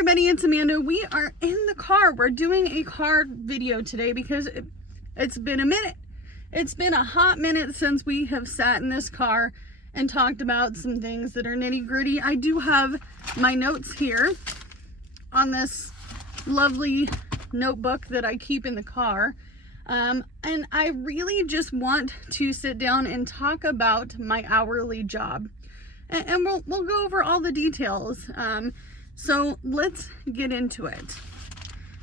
everybody, it's Amanda. We are in the car. We're doing a car video today because it's been a minute. It's been a hot minute since we have sat in this car and talked about some things that are nitty gritty. I do have my notes here on this lovely notebook that I keep in the car. And I really just want to sit down and talk about my hourly job. And we'll go over all the details. So let's get into it.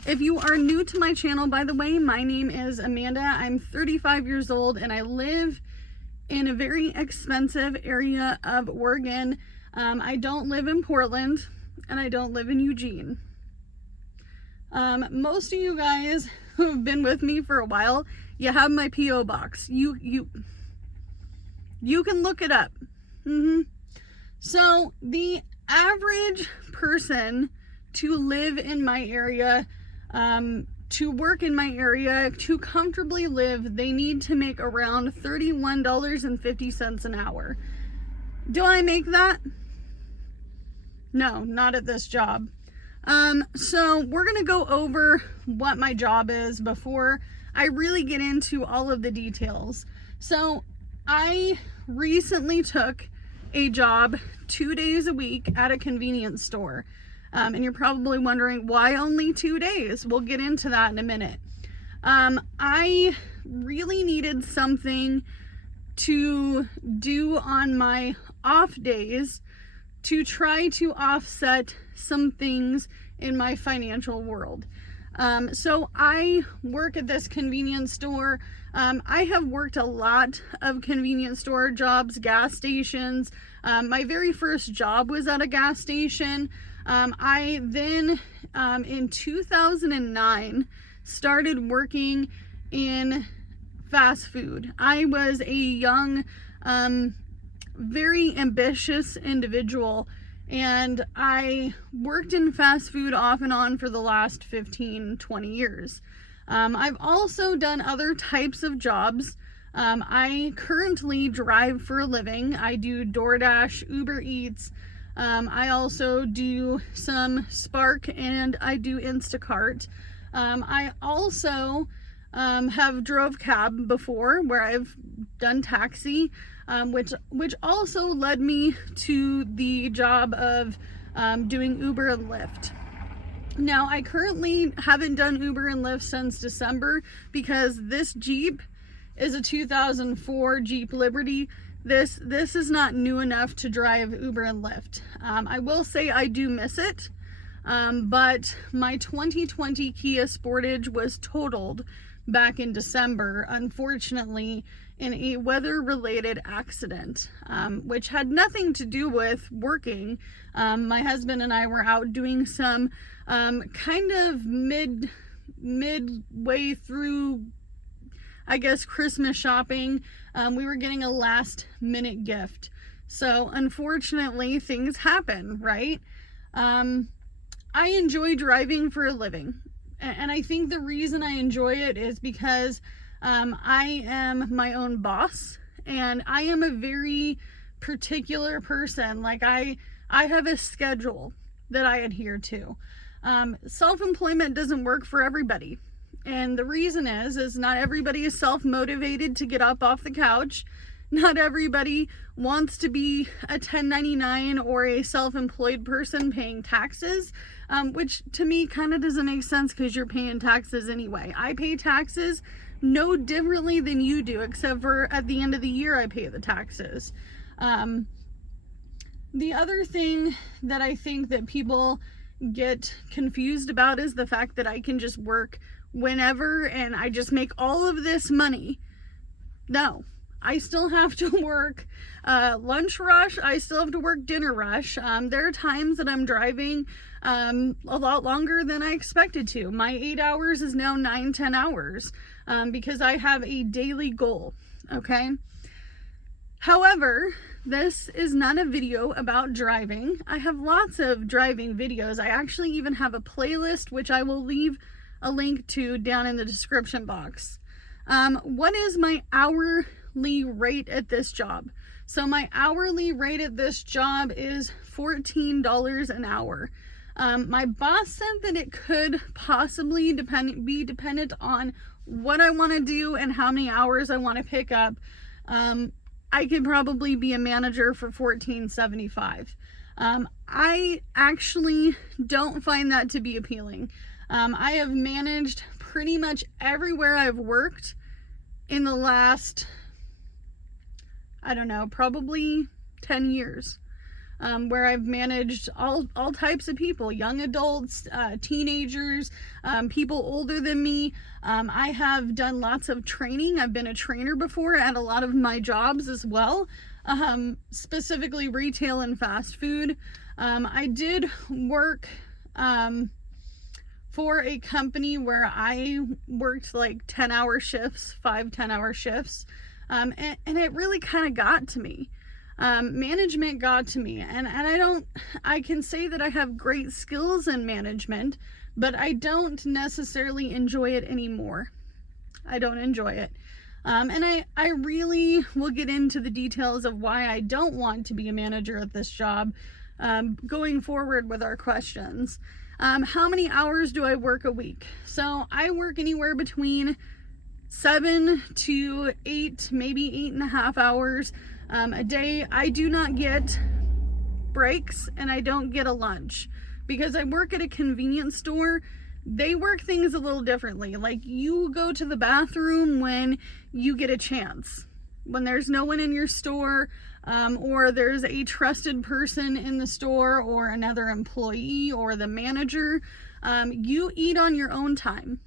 If you are new to my channel, by the way, my name is Amanda. I'm 35 years old and I live in a very expensive area of Oregon. I don't live in Portland and I don't live in Eugene. Most of you guys who have been with me for a while, you have my P.O. box. You can look it up. So the average person to live in my area, to work in my area, to comfortably live, they need to make around $31.50 an hour. Do I make that? No, not at this job. So we're going to go over what my job is before I really get into all of the details. So I recently took a job 2 days a week at a convenience store. And you're probably wondering why only 2 days? We'll get into that in a minute. I really needed something to do on my off days to try to offset some things in my financial world. So I work at this convenience store. I have worked a lot of convenience store jobs, gas stations. My very first job was at a gas station. I then, in 2009, started working in fast food. I was a young, very ambitious individual, and I worked in fast food off and on for the last 15, 20 years. I've also done other types of jobs. I currently drive for a living. I do DoorDash, Uber Eats. I also do some Spark and I do Instacart. I also have drove cab before, where I've done taxi, which also led me to the job of doing Uber and Lyft. Now, I currently haven't done Uber and Lyft since December because this Jeep is a 2004 Jeep Liberty. This is not new enough to drive Uber and Lyft. I will say I do miss it, but my 2020 Kia Sportage was totaled back in December, unfortunately, in a weather-related accident, which had nothing to do with working. My husband and I were out doing some kind of midway through, I guess, Christmas shopping. We were getting a last-minute gift. So, unfortunately, things happen, right? I enjoy driving for a living. And I think the reason I enjoy it is because I am my own boss. And I am a very particular person. Like, I have a schedule that I adhere to. Self-employment doesn't work for everybody. And the reason is not everybody is self-motivated to get up off the couch. Not everybody wants to be a 1099 or a self-employed person paying taxes, which to me kind of doesn't make sense because you're paying taxes anyway. I pay taxes no differently than you do, except for at the end of the year I pay the taxes. The other thing that I think that people get confused about is the fact that I can just work whenever and I just make all of this money. No, I still have to work lunch rush. I still have to work dinner rush. There are times that I'm driving a lot longer than I expected to. My 8 hours is now 9-10 hours because I have a daily goal. Okay. However, this is not a video about driving. I have lots of driving videos. I actually even have a playlist, which I will leave a link to down in the description box. What is my hourly rate at this job? So my hourly rate at this job is $14 an hour. My boss said that it could possibly be dependent on what I want to do and how many hours I want to pick up. I could probably be a manager for $14.75. I actually don't find that to be appealing. I have managed pretty much everywhere I've worked in the last, I don't know, probably 10 years. Where I've managed all types of people, young adults, teenagers, people older than me. I have done lots of training. I've been a trainer before at a lot of my jobs as well, specifically retail and fast food. I did work for a company where I worked like 10-hour shifts, 5 10-hour shifts, and it really kind of got to me. Management got to me, and I can say that I have great skills in management, but I don't necessarily enjoy it anymore. I don't enjoy it. And I really will get into the details of why I don't want to be a manager at this job, going forward with our questions. How many hours do I work a week? So I work anywhere between 7 to 8, maybe 8.5 hours a day. I do not get breaks, and I don't get a lunch because I work at a convenience store. They work things a little differently. Like, you go to the bathroom when you get a chance, when there's no one in your store, or there's a trusted person in the store, or another employee, or the manager. You eat on your own time.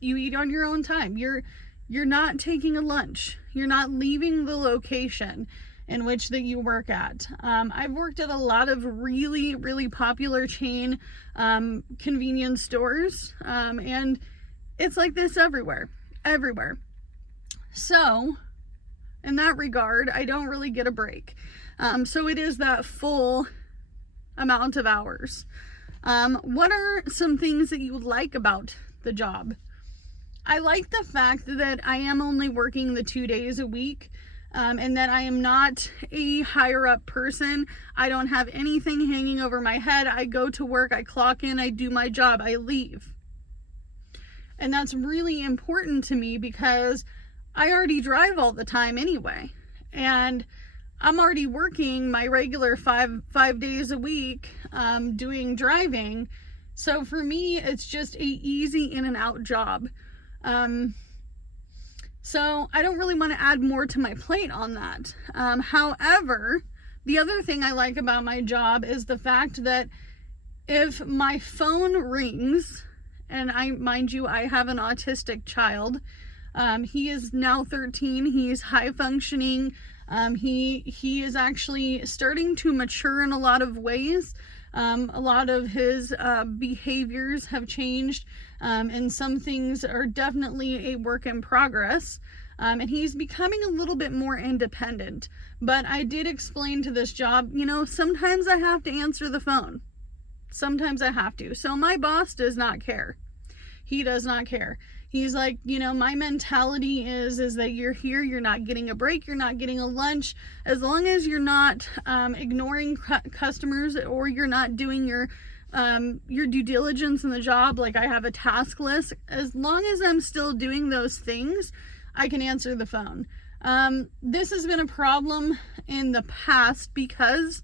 You eat on your own time. You're not taking a lunch. You're not leaving the location in which that you work at. I've worked at a lot of really, really popular chain convenience stores, and it's like this everywhere. So, in that regard, I don't really get a break. So it is that full amount of hours. What are some things that you like about the job? I like the fact that I am only working the 2 days a week, and that I am not a higher up person. I don't have anything hanging over my head. I go to work, I clock in, I do my job, I leave. And that's really important to me because I already drive all the time anyway. And I'm already working my regular five days a week, doing driving. So for me, it's just a easy in and out job. So I don't really want to add more to my plate on that. However, the other thing I like about my job is the fact that if my phone rings, and mind you, I have an autistic child. He is now 13. He's high functioning. He is actually starting to mature in a lot of ways. A lot of his behaviors have changed, and some things are definitely a work in progress. And he's becoming a little bit more independent. But I did explain to this job, sometimes I have to answer the phone. Sometimes I have to. So my boss does not care. He does not care. He's like, my mentality is that you're here, you're not getting a break, you're not getting a lunch. As long as you're not ignoring customers, or you're not doing your due diligence in the job, like I have a task list, as long as I'm still doing those things, I can answer the phone. This has been a problem in the past because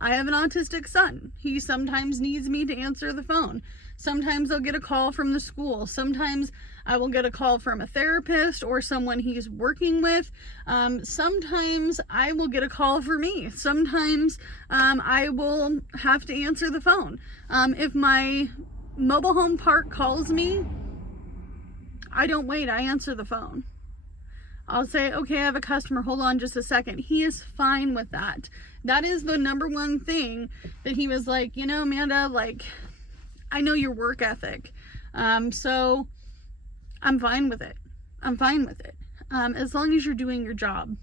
I have an autistic son. He sometimes needs me to answer the phone. Sometimes I'll get a call from the school. Sometimes I will get a call from a therapist or someone he's working with. Sometimes I will get a call for me. Sometimes I will have to answer the phone. If my mobile home park calls me, I don't wait. I answer the phone. I'll say, okay, I have a customer. Hold on just a second. He is fine with that. That is the number one thing that he was like, Amanda, I know your work ethic. So I'm fine with it. As long as you're doing your job.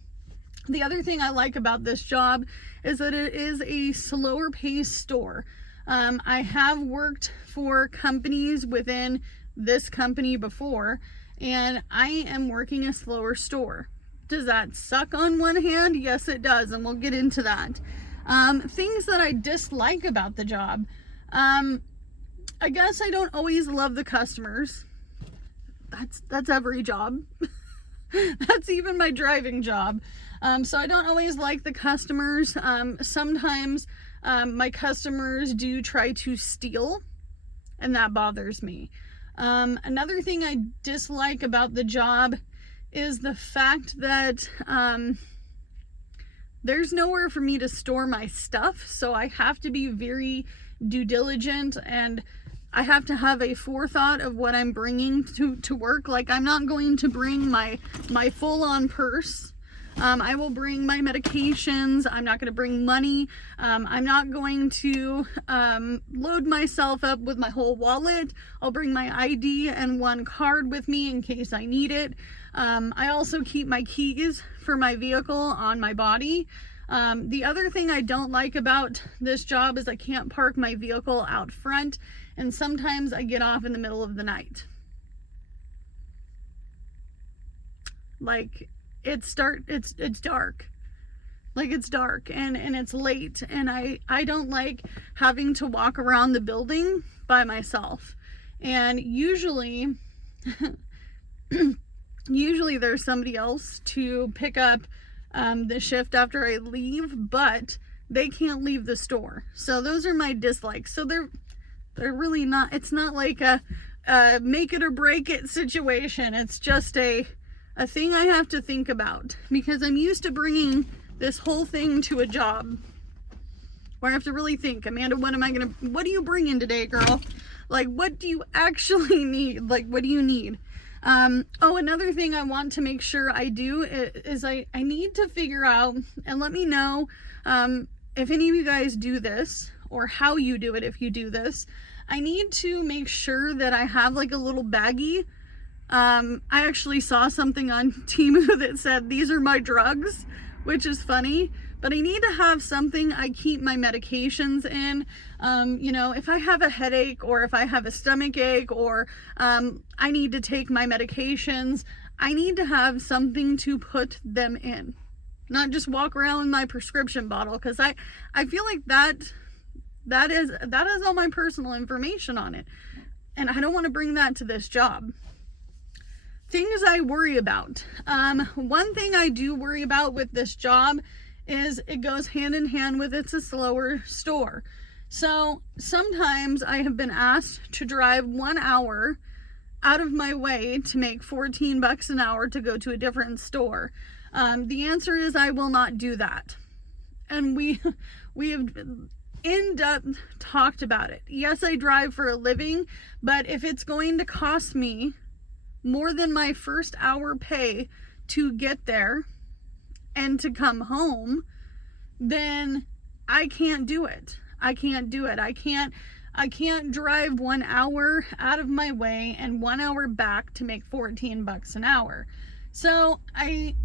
The other thing I like about this job is that it is a slower paced store. I have worked for companies within this company before, and I am working a slower store. Does that suck on one hand? Yes, it does, and we'll get into that. Things that I dislike about the job. I guess I don't always love the customers. That's every job. That's even my driving job. So I don't always like the customers. Sometimes my customers do try to steal, and that bothers me. Another thing I dislike about the job is the fact that there's nowhere for me to store my stuff, so I have to be very due diligent, and I have to have a forethought of what I'm bringing to work. Like, I'm not going to bring my full-on purse. I will bring my medications. I'm not going to bring money. I'm not going to load myself up with my whole wallet. I'll bring my ID and one card with me in case I need it. I also keep my keys for my vehicle on my body. The other thing I don't like about this job is I can't park my vehicle out front, and sometimes I get off in the middle of the night. Like, it's dark. Like, it's dark and it's late, and I don't like having to walk around the building by myself. And usually there's somebody else to pick up the shift after I leave, but they can't leave the store. So those are my dislikes. So they're really not, it's not like a make it or break it situation. It's just a thing I have to think about, because I'm used to bringing this whole thing to a job where I have to really think, Amanda, what are you bringing today, girl? Like, what do you actually need? Like, what do you need? Another thing I want to make sure I do is I need to figure out, and let me know if any of you guys do this, or how you do it if you do this. I need to make sure that I have like a little baggie. I actually saw something on Temu that said, these are my drugs, which is funny, but I need to have something I keep my medications in. If I have a headache, or if I have a stomach ache, or I need to take my medications, I need to have something to put them in, not just walk around with my prescription bottle, because I feel like that has all my personal information on it, and I don't want to bring that to this job. Things I worry about. One thing I do worry about with this job is it goes hand in hand with it's a slower store. So sometimes I have been asked to drive 1 hour out of my way to make $14 an hour to go to a different store. The answer is I will not do that. And we have in depth talked about it. Yes, I drive for a living, but if it's going to cost me more than my first hour pay to get there and to come home, then I can't do it. I can't drive 1 hour out of my way and 1 hour back to make $14 an hour. So I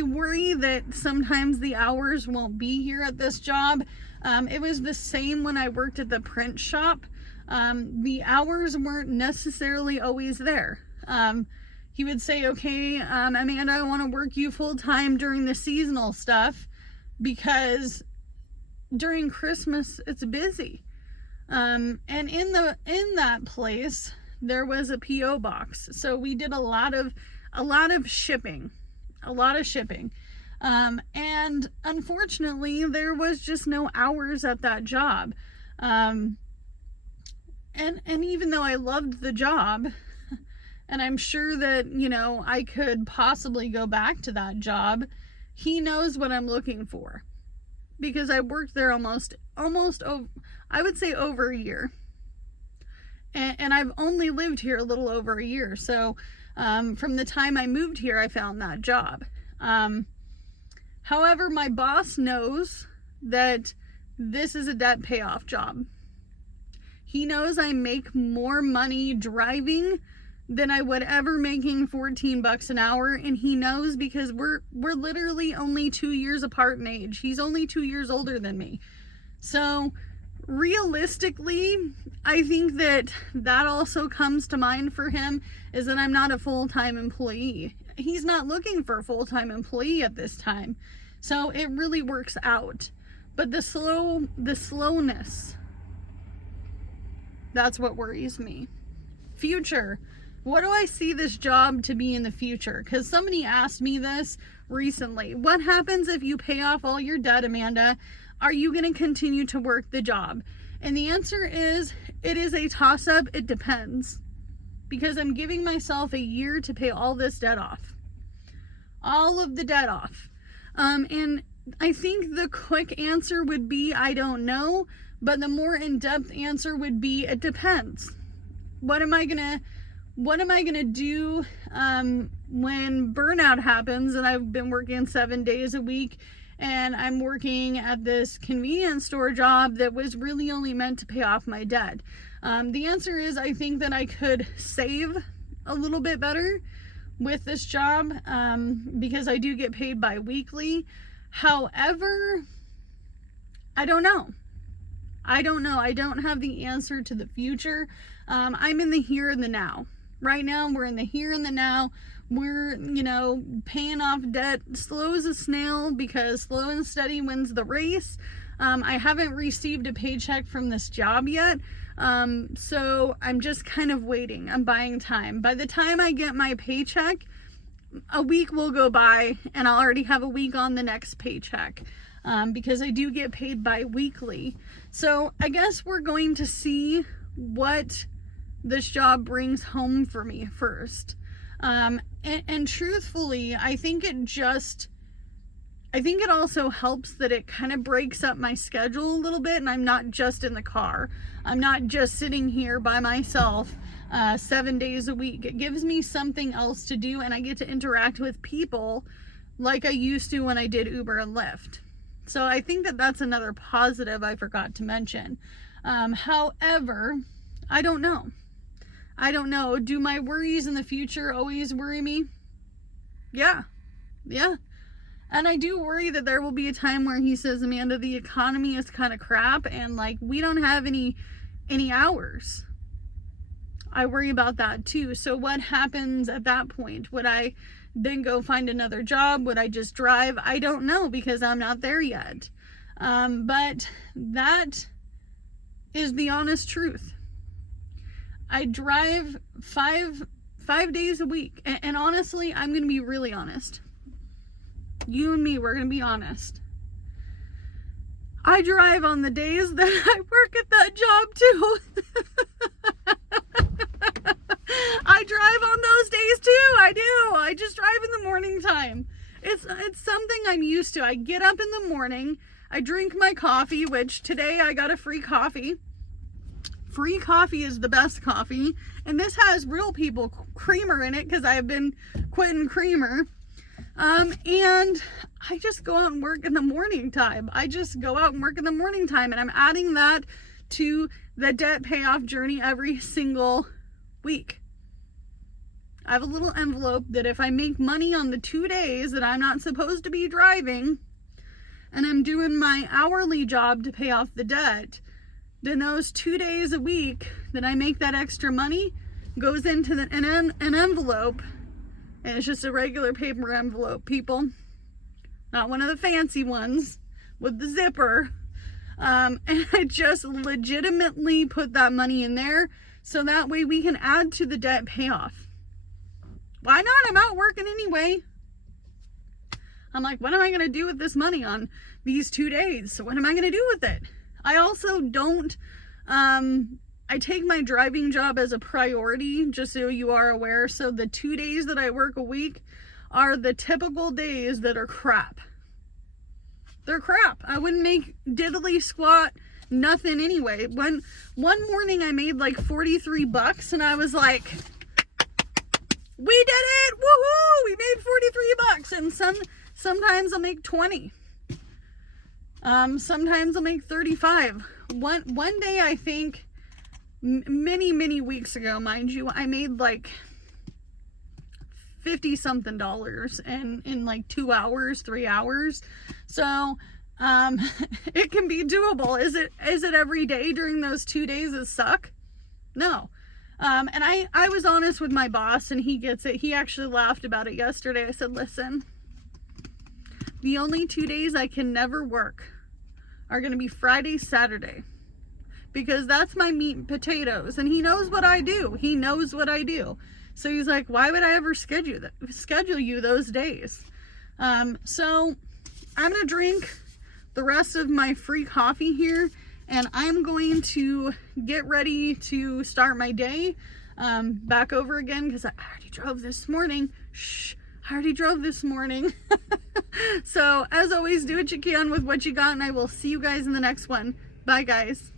worry that sometimes the hours won't be here at this job. It was the same when I worked at the print shop. The hours weren't necessarily always there. He would say, okay, Amanda, I want to work you full time during the seasonal stuff, because during Christmas it's busy. And in that place there was a PO box, so we did a lot of shipping. And unfortunately there was just no hours at that job. And even though I loved the job, and I'm sure that, I could possibly go back to that job, he knows what I'm looking for, because I worked there almost I would say over a year. And I've only lived here a little over a year. So from the time I moved here, I found that job. However, my boss knows that this is a debt payoff job. He knows I make more money driving than I would ever making $14 an hour, and he knows because we're literally only 2 years apart in age. He's only 2 years older than me. So realistically, I think that also comes to mind for him, is that I'm not a full-time employee. He's not looking for a full-time employee at this time. So it really works out. But the slowness, that's what worries me. Future. What do I see this job to be in the future? Because somebody asked me this recently. What happens if you pay off all your debt, Amanda? Are you going to continue to work the job? And the answer is, it is a toss-up. It depends. Because I'm giving myself a year to pay all this debt off. All of the debt off. And I think the quick answer would be, I don't know. But the more in-depth answer would be, it depends. What am I gonna do when burnout happens and I've been working 7 days a week and I'm working at this convenience store job that was really only meant to pay off my debt? The answer is, I think that I could save a little bit better with this job because I do get paid bi-weekly. However, I don't know. I don't have the answer to the future. I'm in the here and the now. Right now, we're in the here and the now. We're, paying off debt slow as a snail because slow and steady wins the race. I haven't received a paycheck from this job yet. So I'm just kind of waiting. I'm buying time. By the time I get my paycheck, a week will go by and I'll already have a week on the next paycheck. Because I do get paid bi-weekly. So I guess we're going to see what this job brings home for me first. And truthfully, I think it also helps that it kind of breaks up my schedule a little bit and I'm not just in the car. I'm not just sitting here by myself 7 days a week. It gives me something else to do and I get to interact with people like I used to when I did Uber and Lyft. So I think that that's another positive I forgot to mention. However, I don't know. Do my worries in the future always worry me? Yeah. And I do worry that there will be a time where he says, Amanda, the economy is kind of crap and we don't have any hours. I worry about that too. So what happens at that point? Would I then go find another job? Would I just drive? I don't know because I'm not there yet. But that is the honest truth. I drive five days a week. And honestly, I'm going to be really honest. You and me, we're going to be honest. I drive on the days that I work at that job too. I drive on those days too. I do. I just drive in the morning time. It's something I'm used to. I get up in the morning. I drink my coffee, which today I got a free coffee. Free coffee is the best coffee. And this has real people creamer in it because I've been quitting creamer. And I just go out and work in the morning time. And I'm adding that to the debt payoff journey every single week. I have a little envelope that if I make money on the 2 days that I'm not supposed to be driving and I'm doing my hourly job to pay off the debt, then those 2 days a week that I make that extra money goes into an envelope. And it's just a regular paper envelope, people. Not one of the fancy ones with the zipper. And I just legitimately put that money in there so that way we can add to the debt payoff. Why not? I'm out working anyway. I'm like, what am I going to do with this money on these 2 days? So what am I going to do with it? I also don't, I take my driving job as a priority, just so you are aware. So the 2 days that I work a week are the typical days that are crap. They're crap. I wouldn't make diddly squat nothing anyway. One morning I made like $43 and I was like, we did it! Woohoo! We made $43 and sometimes I'll make 20. Sometimes I'll make 35. One day I think many weeks ago, mind you, I made like $50 something in like 2 hours, 3 hours. So it can be doable. Is it every day during those 2 days that suck? No. And I was honest with my boss and he gets it. He actually laughed about it yesterday. I said, listen, the only 2 days I can never work are going to be Friday, Saturday, because that's my meat and potatoes. And he knows what I do. He knows what I do. So he's like, why would I ever schedule you those days? So I'm going to drink the rest of my free coffee here, and I'm going to get ready to start my day back over again, because I already drove this morning. I already drove this morning. So as always, do what you can with what you got, and I will see you guys in the next one. Bye, guys.